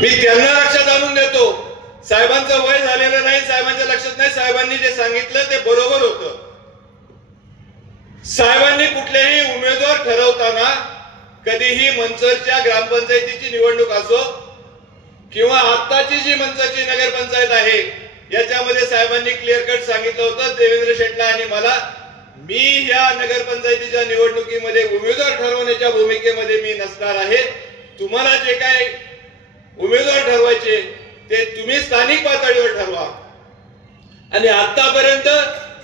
मी त्यांना लक्षात आणून देतो. साहेबांचं वय झालेलं नाही साहेबांच्या लक्षात नाही. साहेबांनी जे सांगितलं ते बरोबर होत. साहेबांनी कुठलेही उमेदवार ठरवताना कधीही मंचरच्या ग्रामपंचायतीची निवडणूक असो किंवा आत्ताची जी मंचरची नगरपंचायत आहे याच्यामध्ये साहेबांनी क्लिअर कट सांगितलं होतं. देवेंद्र शेटला आणि मला मी या नगरपंचायतीच्या निवडणुकीमध्ये उमेदवार ठरवण्याच्या भूमिकेमध्ये मी नसणार आहे. तुम्हाला जे काय उमेदवार ठरवायचे ते तुम्ही स्थानिक पातळीवर ठरवा. आणि आतापर्यंत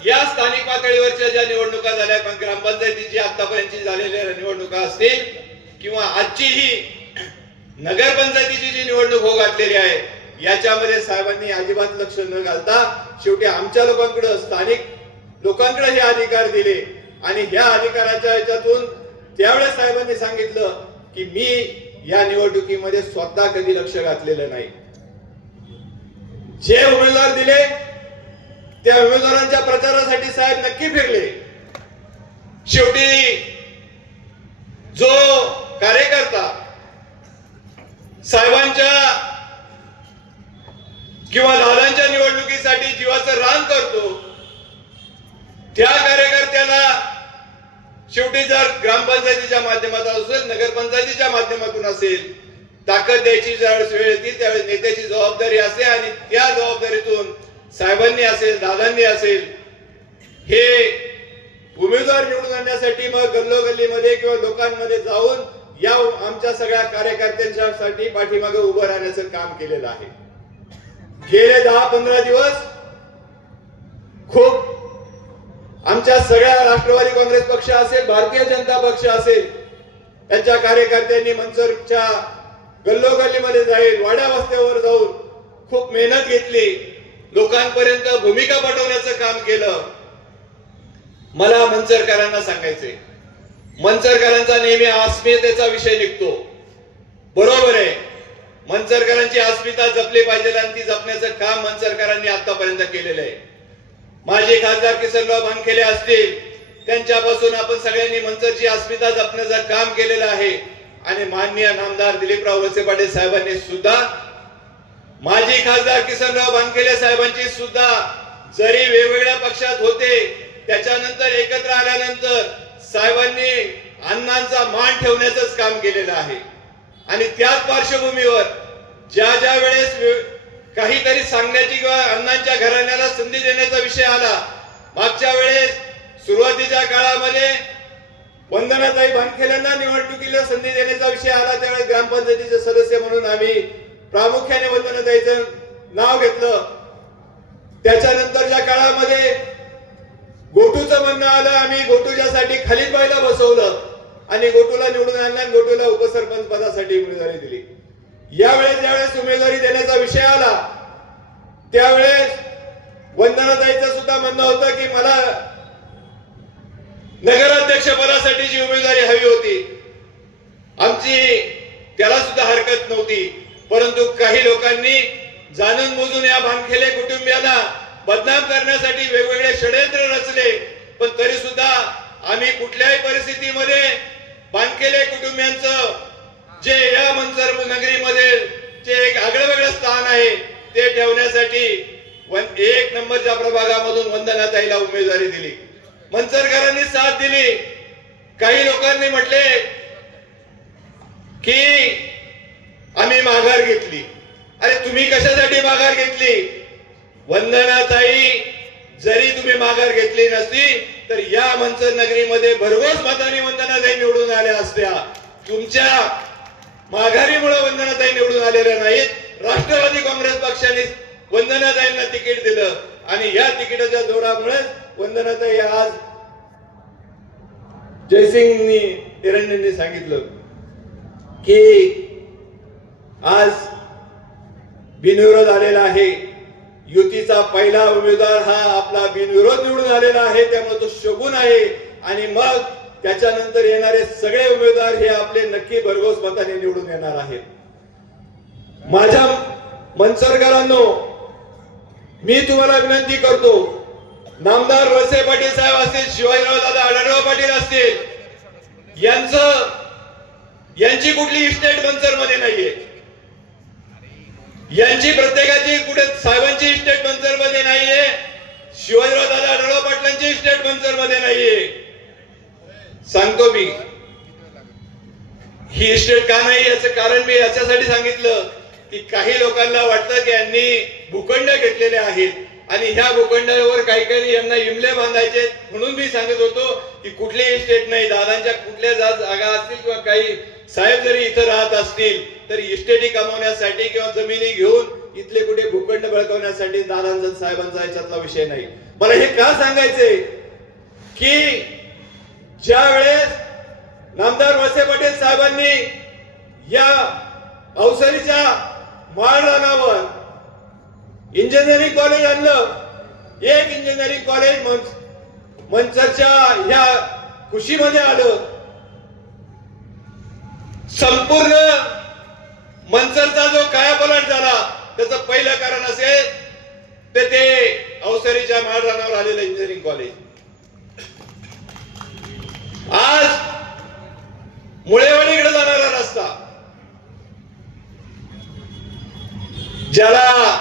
या स्थानिक पातळीवरच्या ज्या निवडणुका झाल्या पण ग्रामपंचायतीची आतापर्यंतची झालेल्या निवडणुका असतील किंवा आजची ही नगरपंचायतीची जी निवडणूक हो घातलेली आहे याच्यामध्ये साहेबांनी अजिबात लक्ष न घालता शेवटी आमच्या लोकांकडे स्थानिक लोकांकडे हे अधिकार दिले. आणि ह्या अधिकाराच्या याच्यातून त्यावेळेस साहेबांनी सांगितलं की मी या निवडणुकीमध्ये स्वतः कधी लक्ष घातलेलं नाही. जे उमेदवार दिले त्या उमेदवारांच्या प्रचारासाठी साहेब नक्की फिरले. शेवटी जो कार्यकर्ता साहेबांच्या किंवा दादांच्या निवडणुकीसाठी जीवाचं रान करतो त्या कार्यकर्त्याला शेवटी जर ग्रामपंचायतीच्या माध्यमातून असेल नगरपंचायतीच्या माध्यमातून असेल ताकद द्यायची ज्यावेळेस वेळ येते त्यावेळेस नेत्याची जबाबदारी असते आणि त्या जबाबदारीतून साहेबांनी असेल दादांनी असेल हे उमेदवार निवडून आणण्यासाठी मग गल्लोगल्लीमध्ये किंवा लोकांमध्ये जाऊन या आमच्या सगळ्या कार्यकर्त्यांच्यासाठी पाठीमागे उभं राहण्याचं काम केलेलं आहे. गेले दहा पंधरा दिवस खूप आमच्या सगळ्या राष्ट्रवादी काँग्रेस पक्ष असेल भारतीय जनता पक्ष असेल त्यांच्या कार्यकर्त्यांनी मंचरच्या गल्लोगल्लीमध्ये जाईल वाड्या वस्त्यावर जाऊन खूप मेहनत घेतली लोकांपर्यंत भूमिका पटवण्याचं काम केलं. मला मंचरकरांना सांगायचे मंचरकरांचा नेहमी अस्मितेचा विषय निघतो. बरोबर आहे मंचरकरांची अस्मिता जपली पाहिजे आणि ती जपण्याचं काम मंचरकरांनी आतापर्यंत केलेलं आहे. माझे खासदार किसनराव भानखेले असतील त्यांच्यापासून आपण सगळ्यांनी मंचरची अस्मिता जपण्याचं काम केलेलं आहे आणि माननीय नामदार दिलीपराव वळसे पाटील साहेबांनी सुद्धा माजी खासदार किसनराव भानखेले साहेबांची सुद्धा जरी वेगवेगळ्या पक्षात होते त्याच्यानंतर एकत्र आल्यानंतर साहेबांनी अण्णांचा मान ठेवण्याचंच काम केलेलं आहे. आणि त्याच पार्श्वभूमीवर ज्या ज्या वेळेस वे- काहीतरी सांगण्याची किंवा अण्णांच्या घराण्याला संधी देण्याचा विषय आला. मागच्या वेळेस सुरुवातीच्या काळामध्ये वंदनाताई भानखेल्यांना निवडणुकीला संधी देण्याचा विषय आला. त्यावेळेस ग्रामपंचायतीचे सदस्य म्हणून आम्ही प्रामुख्याने वंदनाताईचं नाव घेतलं. त्याच्यानंतरच्या काळामध्ये गोटूचं म्हणणं आलं आम्ही गोटूच्यासाठी खालीद बसवलं आणि गोटूला निवडून आणलं आणि गोटूला उपसरपंच पदासाठी उमेदवारी दिली. यावेळेस ज्यावेळेस उमेदवारी देण्याचा विषय आला त्यावेळेस वंदनाताईचं सुद्धा म्हणणं होतं की मला नगराध्यक्ष पदासाठी जी उमेदवारी हवी होती आमची त्याला सुद्धा हरकत नव्हती. परंतु काही लोकांनी जाणून बुजून या भानखेले कुटुंबियांना बदनाम करण्यासाठी वेगवेगळे षडयंत्र रचले पण तरी सुद्धा आम्ही कुठल्याही परिस्थितीमध्ये बांधकेले कुटुंबियांचं जे या मंचर नगरीमध्ये जे एक आगळं वेगळं स्थान आहे ते ठेवण्यासाठी वन- एक नंबरच्या प्रभागामधून वंदनाताईला उमेदवारी दिली. मंचरकरांनी साथ दिली. काही लोकांनी म्हटले की आम्ही माघार घेतली. अरे तुम्ही कशासाठी माघार घेतली? वंदनाताई जरी तुम्ही माघार घेतली नसती तर या मंचर नगरीमध्ये भरघोस मताने वंदनाताई निवडून आल्या असत्या. तुमच्या माघारीमुळे वंदनाताई निवडून आलेल्या नाहीत. राष्ट्रवादी काँग्रेस पक्षाने वंदनाताईंना तिकीट दिलं. आणि या तिकिटाच्या जोरामुळे वंदनाताई आज जयसिंगनी एरंडेंनी सांगितलं की आज बिनविरोध आलेला आहे. युतीचा पहिला उमेदवार हा आपला बिनविरोध निवडून आलेला आहे. त्यामुळे तो शोभून आहे. आणि मग त्याच्यानंतर येणारे सगळे उमेदवार हे आपले नक्की भरघोस मताने निवडून येणार आहेत. माझ्या मनसरकारांनो मी तुम्हाला विनंती करतो नामदार वळसे पाटील साहेब असतील शिवाजीराव दादा आढळराव पाटील असतील यांचं यांची कुठली इस्टेट मंचरमध्ये नाहीये. यांची प्रत्येकाची कुठे साहेबांची इस्टेट मंचरमध्ये नाहीये शिवाजीराव दादा आढळराव पाटलांची इस्टेट मंचरमध्ये नाहीये. सांगतो मी. ही इस्टेट का नाही याचं कारण मी याच्यासाठी सांगितलं की काही लोकांना वाटतं की यांनी भूखंड घेतलेले आहेत आणि ह्या भूखंडावर काही काही यांना इमले बांधायचे म्हणून मी सांगत होतो की कुठलीही इस्टेट नाही दादांच्या कुठल्या जा- जागा असतील किंवा काही साहेब जरी इथं राहत असतील तर इस्टेटी कमवण्यासाठी किंवा जमिनी घेऊन इथले कुठे भूखंड बळकवण्यासाठी दादांचा साहेबांचा याच्यातला विषय नाही. मला हे का सांगायचंय? की ज्या वेळेस नामदार वसे पाटील साहेबांनी या अवसरीच्या माळरानावर इंजिनिअरिंग कॉलेज आणलं एक इंजिनिअरिंग कॉलेज मंच मंचरच्या ह्या खुशीमध्ये आलं. संपूर्ण मंचरचा जो कायापलट झाला त्याचं पहिलं कारण असेल तर ते अवसरीच्या माळरानावर आलेलं इंजिनिअरिंग कॉलेज. आज मुळेवाडीकडे जाणारा रस्ता. ज्याला